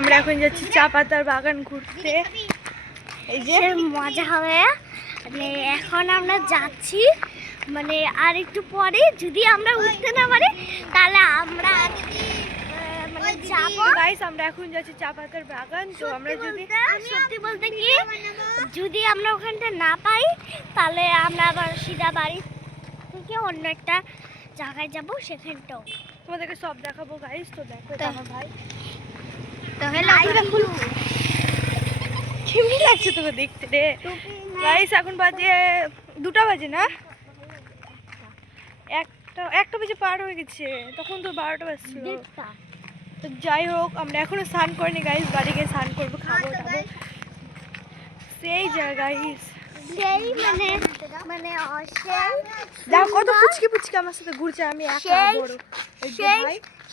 আমরা এখন যাচ্ছি চা পাতার বাগান ঘুরতে। এই যে মজা হবে। মানে এখন আমরা যাচ্ছি, মানে আর একটু পরে যদি আমরা উঠতে না পারি তাহলে আমরা মানে যাব। গাইস আমরা এখন যাচ্ছি চা পাতার বাগান। তো আমরা যদি সত্যি বলতে কি যদি আমরা ওখানটা না পাই তাহলে আমরা আবার সিধা বাড়ি থেকে অন্য একটা জায়গায় যাব, সেখানটাও তোমাদেরকে সব দেখাবো গাইস। তো দেখো আমার ভাই কেমনি লাগছে তোকে দেখতে রে গাইস। এখন বাজে 2টা বাজে না, একটা বাজে পার হয়ে গেছে, তখন তো 12টা বাজছিল। তো যাই হোক আমরা এখনো স্নান করিনি গাইস, বাড়ি গিয়ে স্নান করবো, খাবো দাবো সেই জায়গায় গাইস। সেই মানে মানে দেখো কত পুচকি পুচকি আমার সাথে ঘুরছে, আমি একা বড়।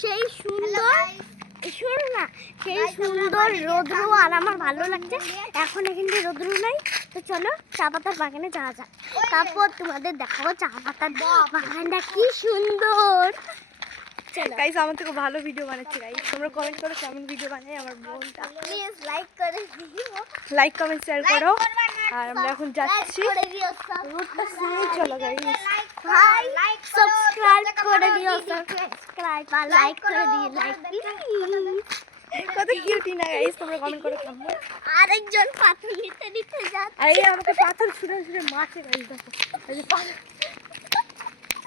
সেই সুন্দর শোনো না, সেই সুন্দর রোদ্র আর আমার ভালো লাগছে। এখন এখানে রোদ্র নাই, তো চলো চা পাতার বাগানে যাওয়া যাক, তারপর তোমাদের দেখাবো চা পাতার বাগানটা কি সুন্দর। গাইস আমার থেকে ভালো ভিডিও বানাচ্ছে গাইস, তোমরা কমেন্ট করো কেমন ভিডিও বানায় আমার বোনটা। প্লিজ লাইক করে দিও, লাইক কমেন্ট শেয়ার করো। আর আমরা এখন যাচ্ছি রোডটা সেই, চলো গাইস ভাই সাবস্ক্রাইব করে দিও, সাবস্ক্রাইব আর লাইক করে দিও, লাইক কত কিউটি না গাইস, তোমরা কমেন্ট করো কেমন। আরেকজন পাথর নিতে নিতে যাচ্ছে, আরে আমাকে পাথর ছুঁড়ে ছুঁড়ে মারছে গাইস। দেখো এই যে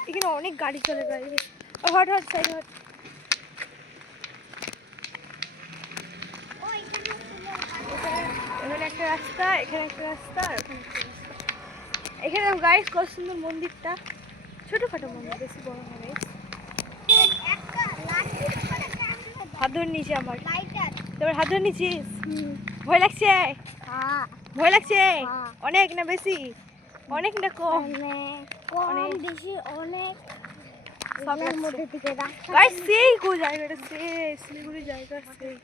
এখানে অনেক গাড়ি চলে guys. Hot hot side hot. এখানে একটা রাস্তা, এখানে একটা রাস্তা, এখানে একটা রাস্তা। এখানে গাইস কত সুন্দর মন্দিরটা, ছোটখাটো মন্দির, বেশি বড় না গাইস। হাত ধরে নিয়েছি আমার, তোমার হাত ধরে নিয়েছিস? ভয় লাগছে? ভয় লাগছে অনেক না বেশি? অনেক না কম? অনেক বেশি, অনেক সব মধ্যে থেকে রাস্তা গাইস সেই কো জায়গাটা, সেই শিলিগুড়ি জায়গা সেই,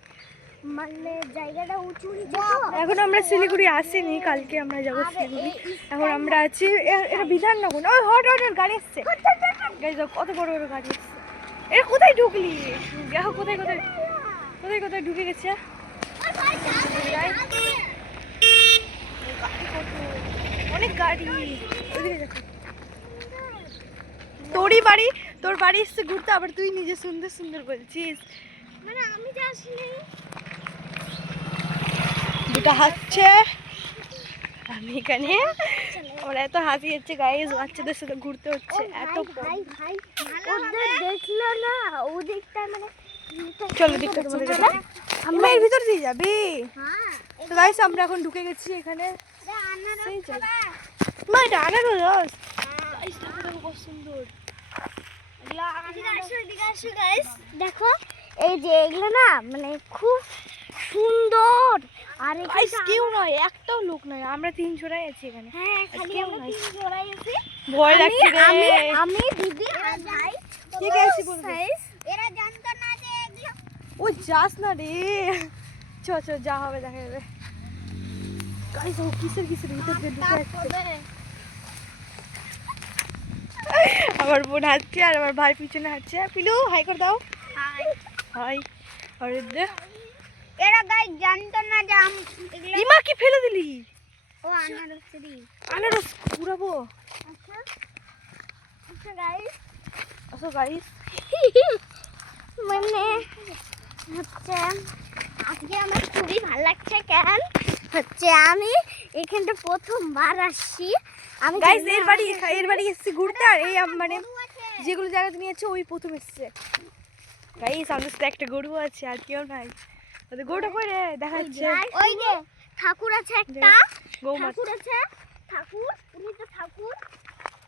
মানে জায়গাটা উঁচু নিচু। এখন আমরা শিলিগুড়ি আসিনি, কালকে আমরা যাবো শিলিগুড়ি। এখন আমরা আছি এটা বিধাননগর। ওই হট হট গাড়ি এসছে গাইস, কত বড় বড় গাড়ি এসছে। এটা কোথায় ঢুকলি? দেখো কোথায় কোথায় কোথায় কোথায় ঢুকে গেছে। অনেক গাড়ি ওইদিকে দেখো। তোর বাড়ি এসছে ঘুরতে, আবার তুই নিজে সুন্দর সুন্দর বলছিস। মানে আমি যে আসলে দুটা হাসছে, আমি এখানে ওরা এত হাসি হচ্ছে গাইস, বাচ্চাদের সাথে ঘুরতে হচ্ছে এত। ভাই ভাই ওদের দেখলো না, ওদিকটা মানে চলো দিকটা তোমাদের কাছে, আমরা এর ভিতর দিয়ে যাবি। তো গাইস আমরা এখন ঢুকে গেছি এখানে, সেই জায়গা মা, এটা আনারস গাইস। দেখো দেখো কত সুন্দর দেখো, এই যে এগুলো না মানে খুব সুন্দর। আর গাইস কেউ নয়, একটাও লোক নয়, আমরা 3 জোড়াই আছি এখানে। হ্যাঁ খালি আমরা 3 জোড়াই আছি। ভয় লাগছে রে। আমি দিদি আর ভাই কে কে আছি বলবি? এরা জানতো না যে এগুলো। ও যাস না রে, চ চ যা হবে দেখা যাবে। গাইস ও কিসের কিসের ভিতর দিয়ে ঢুকে আছে। আমার বোন হাঁটছে আর আমার ভাই পিছনে হাঁটছে। পিলু হাই করে দাও। High high. আরে দে, এরা গাইস জানতো না যে এগুলো। ইমা কি ফেলে দিলি? ও আনারস রে, আনারস কুড়াবো। আচ্ছা আচ্ছা গাইস, আসো গাইস। মানে হচ্ছে আজকে আমার খুবই ভালো লাগছে, কেন হচ্ছে আমি এখানটা প্রথমবার আসছি। আমি গাইস এর বাড়ি এসেছি ঘুরতে, আর এই মানে যেগুলো জায়গাতে নিয়েছে ওই প্রথম এসেছে গাইস। আমাদের সাথে একটা গরু আছে আর কেউ নাই। ওদের গরুটা কই রে? দেখা যাচ্ছে ওই যে ঠাকুর আছে একটা, গৌমা ঠাকুর আছে, ঠাকুর উনি তো ঠাকুর।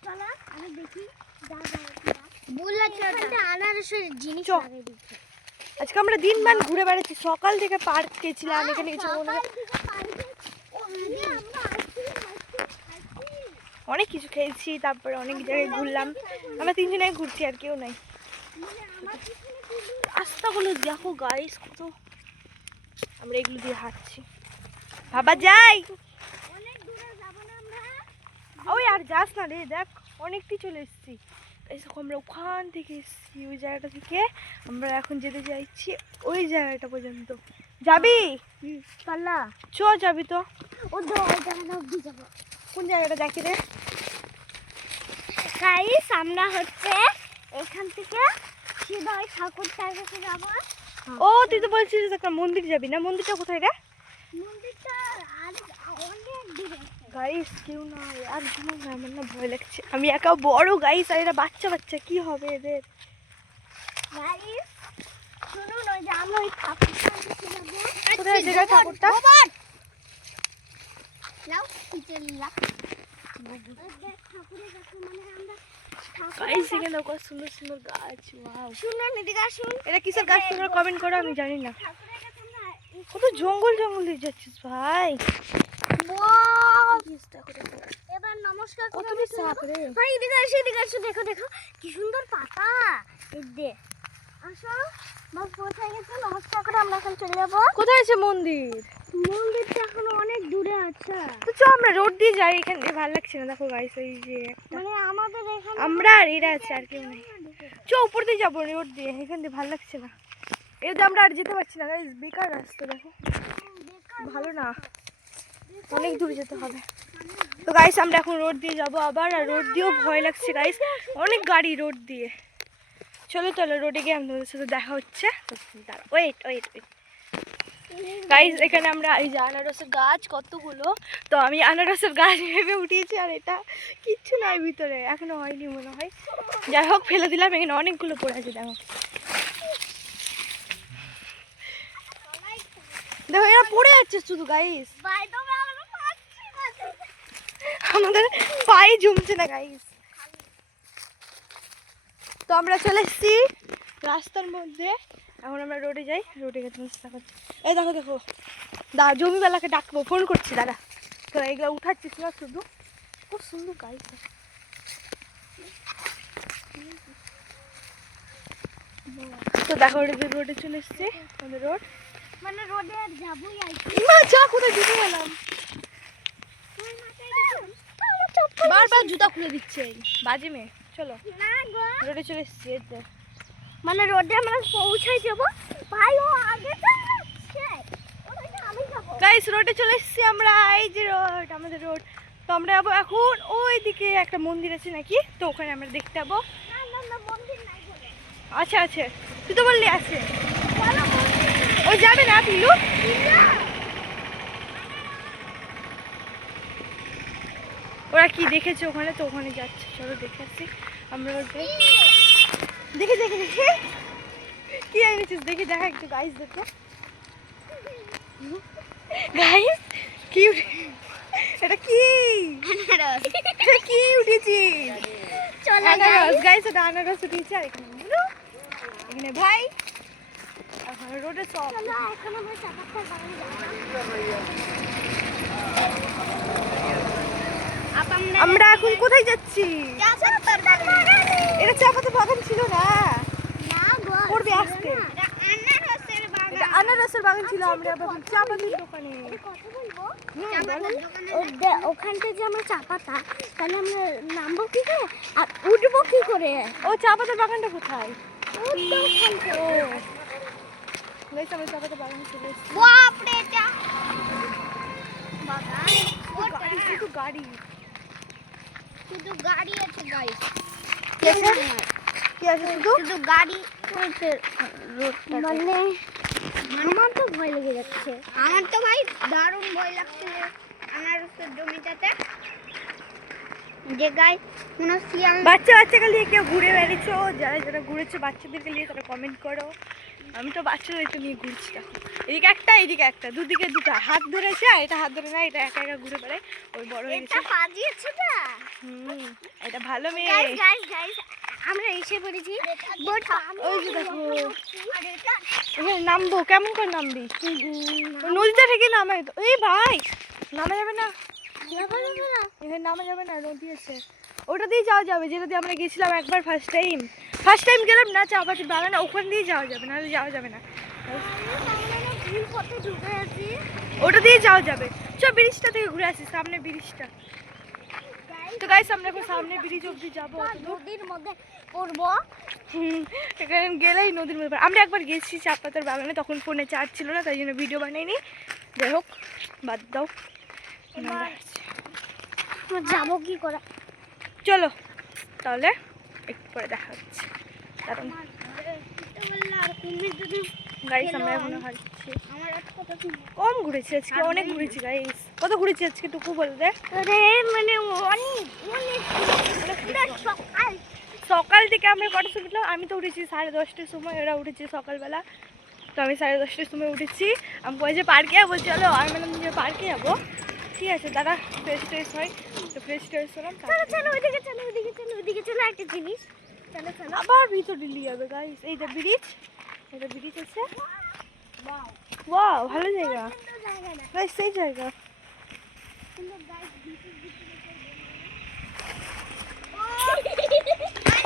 চলো আমি দেখি যা যা বুলাচ্ছে ওটা আনারসের জিনিস লাগিয়ে দিচ্ছে। আজকে আমরা দিনমান ঘুরে বেড়াচ্ছি, সকাল থেকে পার্ক গেছিলাম, এখানে গেছিলাম, অনেক কিছু খেয়েছি, তারপরে অনেক জায়গায় ঘুরলাম। আমরা 3 জনে ঘুরছি আর কেউ নাই। রাস্তাগুলো দেখো গাইস কত, আমরা এগুলো দিয়ে হাঁটছি। বাবা যাই, অনেক দূরে যাব না আমরা। ওই আর যাস না রে, দেখ অনেকটি চলে এসেছি। দেখো আমরা ওখান থেকে এসেছি, ওই জায়গাটা থেকে আমরা এখন যেতে চাইছি ওই জায়গাটা পর্যন্ত। যাবি? পাল্লা চ যাবি তো। ওই জায়গাটা অব্দি যাবো। কোন জায়গাটা দেখি রে? গাইস আমরা হচ্ছে এখান থেকে সিধা ওই ঠাকুরটার কাছে যাবো। ও তুই তো বলছিস একটা মন্দির যাবি না, মন্দিরটা কোথায় রে? মন্দিরটা আর অনেক দূরে। গাইস কেউ না, আর ঘুমো না, আমার না ভয় লাগছে। আমি একা বড় গাইস, আর এরা বাচ্চা বাচ্চা, কি হবে এদের? গাইস শুনুন, ওই যে আমরা ওই ঠাকুরটার কাছে যাবো। কোথায় আছে রে ঠাকুরটা? নাও পিছে নিলা। ঠাকুরের কাছে মানে আমরা গাইস এখানে কত সুন্দর সুন্দর গাছ, ওয়াও। শুনুন এদিকে আসুন। এটা কিসের গাছ তোমরা কমেন্ট করো, আমি জানি না। ঠাকুরের কাছে আমরা কত জঙ্গল জঙ্গল দিয়ে যাচ্ছিস ভাই। এবার নমস্কার কত করে বেশি চাপ রে। ভাই এদিকে আসো, দেখো দেখো কি সুন্দর পাতা। এই দে আসো, বাস পৌঁছে গেছে। নমস্কার করে আমরা এখন চলে যাবো। কোথায় আছে মন্দির? মন্দিরটা এখনো অনেক দূরে আছে। তো চ আমরা রোড দিয়ে যাই, এখান দিয়ে ভালো লাগছে না। দেখো গাইস এই যে একটা, মানে আমাদের এখানে আমরা আর এরা আছে, আর কেউ নেই। চ উপর দিয়ে যাবো রোড দিয়ে, এখান দিয়ে ভালো লাগছে না। এতে আমরা আর যেতে পারছি না গাইস, বেকার রাস্তা দেখো, ভালো না, অনেক দূরে যেতে হবে। তো গাইস আমরা এখন রোড দিয়ে যাবো আবার, আর রোড দিয়েও ভয় লাগছে গাইস, অনেক গাড়ি রোড দিয়ে। চলো চলো রোডে গিয়ে আমাদের সাথে দেখা হচ্ছে। দাঁড়া, ওয়েট ওয়েট ওয়েট গাইস, এখানে আমরা এই যে আনারসের গাছ কতগুলো, তো আমি আনারসের গাছ ভেবে উঠিয়েছি, আর এটা কিচ্ছু নয় ভিতরে, এখনো হয়নি মনে হয়। যাই হোক ফেলে দিলাম, এখানে অনেকগুলো পড়ে আছে। দেখো দেখো এরা পড়ে যাচ্ছে শুধু গাইস, ভাই তো আমরা পাচ্ছি না। আমাদের পায়ে জমছে না গাইস। তো আমরা চলে এসেছি রাস্তার মধ্যে, এখন আমরা রোডে যাই, রোডে গেতে চেষ্টা করছি। এই দেখো দেখো দাঁড়া, জমিওয়ালাকে ডাকবো, ফোন করছি দাঁড়া। তো এগুলো উঠাচ্ছিস না শুধু, খুব সুন্দর গাইস। তো দেখো রোডে চলে এসেছি, আমাদের রোড। মানে রোডে আর যাবোই আর কি। মা যা, কোথায় ঢুকে গেলাম, বারবার জুতা খুলে দিচ্ছে এই বাজে মেয়ে। চলো না গো, রোডে চলে এসেছি। মানে রোডে আমরা পৌঁছাই যাবো। ভাই ও আগে যাচ্ছে, ওখানে আমি যাবো। গাইস রোডে চলে এসেছি আমরা, এই যে রোড, আমাদের রোড। তো আমরা যাবো এখন ওই দিকে, একটা মন্দির আছে নাকি, তো ওখানে আমরা দেখতে যাবো। না না না, মন্দির নাই বলে। আচ্ছা আছে, তুই তো বললি আছে। চলো মন্দির। ওই যাবে না পিলু? ওরা কি দেখেছে ওখানে, তো ওখানে যাচ্ছে, চলো দেখে আসি আমরা। দেখে দেখে দেখে কি এনেছিস দেখি, দেখা একটু গাইস, দেখো গাইস কি এটা কি, এটা কি উঠেছিস? চলো আনারস গাইস, এটা আনারস উঠেছে। আর এখানে এখানে ভাই এখন রোডে সব। চলো এখন আমরা চাপাতার বাগানে যাবো। আমরা এখন কোথায় যাচ্ছি? চাপাতার বাগানে। এটা চা পাতা বাগান ছিল না, না গো, করবে আজকে। এটা আনারসের বাগান। এটা আনারসের বাগান ছিল, আমরা এখন চা পাতার দোকানে। কথা বলবো, বলো। ওখানটা যে আমরা চাপাতা, তাহলে আমরা নামবো কি করে আর উঠবো কি করে? ও চা পাতার বাগানটা কোথায়? উঠবো ওখানটা। ও গাইস আমরা চা পাতার বাগানে চলে এসেছি। বাপ রে, এটা বাগান। গাড়ি, শুধু গাড়ি। শুধু গাড়ি আছে গাইস। কি আছে? কি আছে শুধু? শুধু গাড়ি আছে রোডটাতে। মানে আমার তো ভয় লেগে যাচ্ছে। আমার তো ভাই দারুণ ভয় লাগছে আনারসের জমিটাতে। যে গাই কোনো সিয়াম বাচ্চা বাচ্চাকে নিয়ে কেউ ঘুরে বেড়েছো, যারা যারা ঘুরেছো বাচ্চাদেরকে নিয়ে তারা কমেন্ট করো। আমি তো বাচ্চাদেরকে নিয়ে ঘুরছি এখন, এদিকে একটা এদিকে একটা, দুদিকে দুটা হাত ধরেছে, আর এটা হাত ধরে না, এটা একা একা ঘুরে বেড়ায়। ওই বড় হয়ে গেছে। এটা পাজিয়েছে না। এটা ভালো মেয়ে। গাইস গাইস গাইস, আমরা এসে পড়েছি। বাট ওই যে দেখো আর এটা এখানে নামবো, কেমন করে নামবি? ওই নদীটা থেকে নামে তো। এই ভাই নামা যাবে না, এখানে নামা যাবে না, নদী আছে ওটা দিয়ে যাওয়া যাবে, যেটা দিয়ে আমরা গেছিলাম একবার ফার্স্ট টাইম গেলাম না চা পাতির বাগানে, ওখান দিয়ে যাওয়া যাবে, নাহলে যাওয়া যাবে না। ভুল পথে ঢুকে আছি। ওটা দিয়ে যাওয়া যাবে। চ ব্রিজটা থেকে ঘুরে আসি, সামনে ব্রিজটা। গাইস তো গাইস আমরা এখন সামনে ব্রিজ অবধি যাবো। নদীর মধ্যে পড়বো। এখানে গেলেই নদীর মধ্যে আমরা একবার গেছি চা পাতার বাগানে, তখন ফোনে চার্জ ছিল না, তাই জন্য ভিডিও বানাইনি। যাই হোক, বাদ দাও। যাবো কি করে? চলো তাহলে একটু পরে দেখা হচ্ছে। কারণ গাইস আমরা এখন হাঁটছি। কম ঘুরেছি আজকে, অনেক ঘুরেছি গাইস। কত ঘুরেছি আজকে টুকু বলতে? মানে অনেক সকাল সকাল থেকে আমরা কটার সময় উঠলাম? আমি তো উঠেছি 10:30টার সময়, এরা উঠেছে সকালবেলা। তো আমি 10:30টার সময় উঠেছি। আমি কই যে পার্কে যাবো, চলো। আমি বললাম যে পার্কে যাবো, ঠিক আছে দাদা ফ্রেশ ট্রেশ হয়। তো ফ্রেশ ট্রেশ হলাম। চলো ওইদিকে চলো, ওইদিকে চলো, ওইদিকে চলো। একটা জিনিস, চলো চলো। আবার ভিতর দিলি যাবে গাইস। এই যে ব্রিজ, এটা ব্রিজ আছে। ওয়াও ভালো জায়গা গাইস, সেই জায়গা।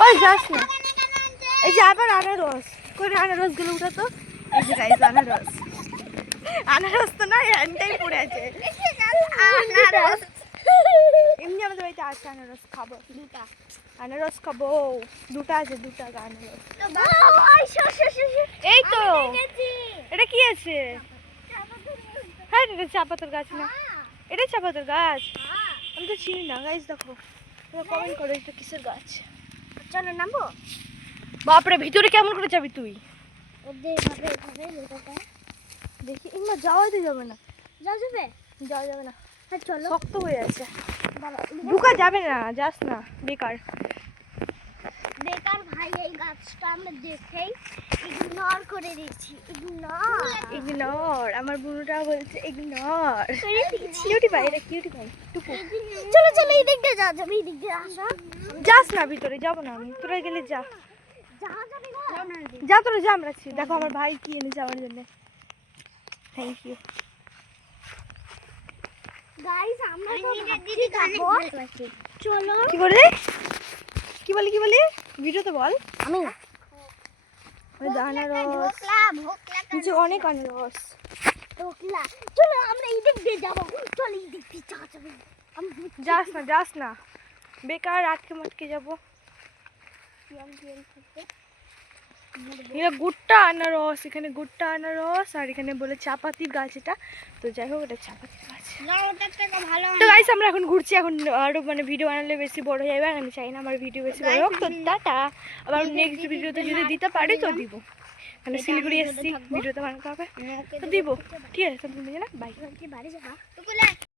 ওই যাস না। এই যে আবার আনারস, কোন আনারস গুলো উঠা তো। এই যে গাইস আনারস, আনারস তো না, এন্টাই পড়ে আছে আনারস। এমনি আমাদের বাড়িতে আছে আনারস, খাবো দুটা আনারস খাবো। দুটা আছে, দুটা আনারস। এই তো এটা কি আছে? হ্যাঁ এটা চা পাতার গাছ না, এটা চা পাতার গাছ। আমি তো চিনি না গাইস, দেখো তোমরা কমেন্ট করো এটা কিসের গাছ। চলো নামবো। বাপরে ভিতরে কেমন করে যাবি তুই? দেখি না, যাওয়াতে যাবে না, যাওয়া যাবে না, হ্যাঁ চলো। শক্ত হয়ে আছে, ঢুকা যাবে না, যাস না, বেকার। বেকার ভাই, এই গাছটা আমরা দেখেই ইগনোর করে দিয়েছি। ইগনোর, আমার বুনুটা বলছে ইগনোর। কিউটি ভাই, এটা কিউটি ভাই টুকু। চলো চলো, এই দিক দিয়ে যাওয়া যাবে, এই দিক দিয়ে আসা। যাস না, ভিতরে যাবো না আমি, তোরা গেলে যা, যাওয়া যাবে না। যা তোরা যা, আমরা আছি। দেখো আমার ভাই কি এনেছে আমার জন্য, থ্যাংক ইউ। গাইস আমরা তো দিদি খাবো। চলো। কি বলে, কি বলি, কি বলি ভিডিওতে বল। আমি ওই যে আনারস, নিচে অনেক আনারস। ঢোকলা। চলো আমরা এই দিক দিয়ে যাবো। চলো এই দিক দিয়ে যাওয়া যাবে। যাস না, যাস না, বেকার আটকে মাটকে যাবো। এখানে গুট্টা আনারস, এখানে গুট্টা আনারস, আর এখানে বলে চাপাতির গাছ এটা। তো যাই হোক, এটা চাপাতির গাছ। তো গাইস আমরা এখন ঘুরছি, এখন আরো মানে ভিডিও বানালে বেশি বড় হয়ে যাবে, আমি চাই না আমার ভিডিও বেশি বড় হোক। তো টাটা, আবার নেক্সট ভিডিওতে যদি দিতে পারি তো দিব। মানে শিলিগুড়ি এসেছি, ভিডিওতে বানাতে হবে তো দিব, ঠিক আছে। তুমি জানা, বাই। বাড়ি যাবা।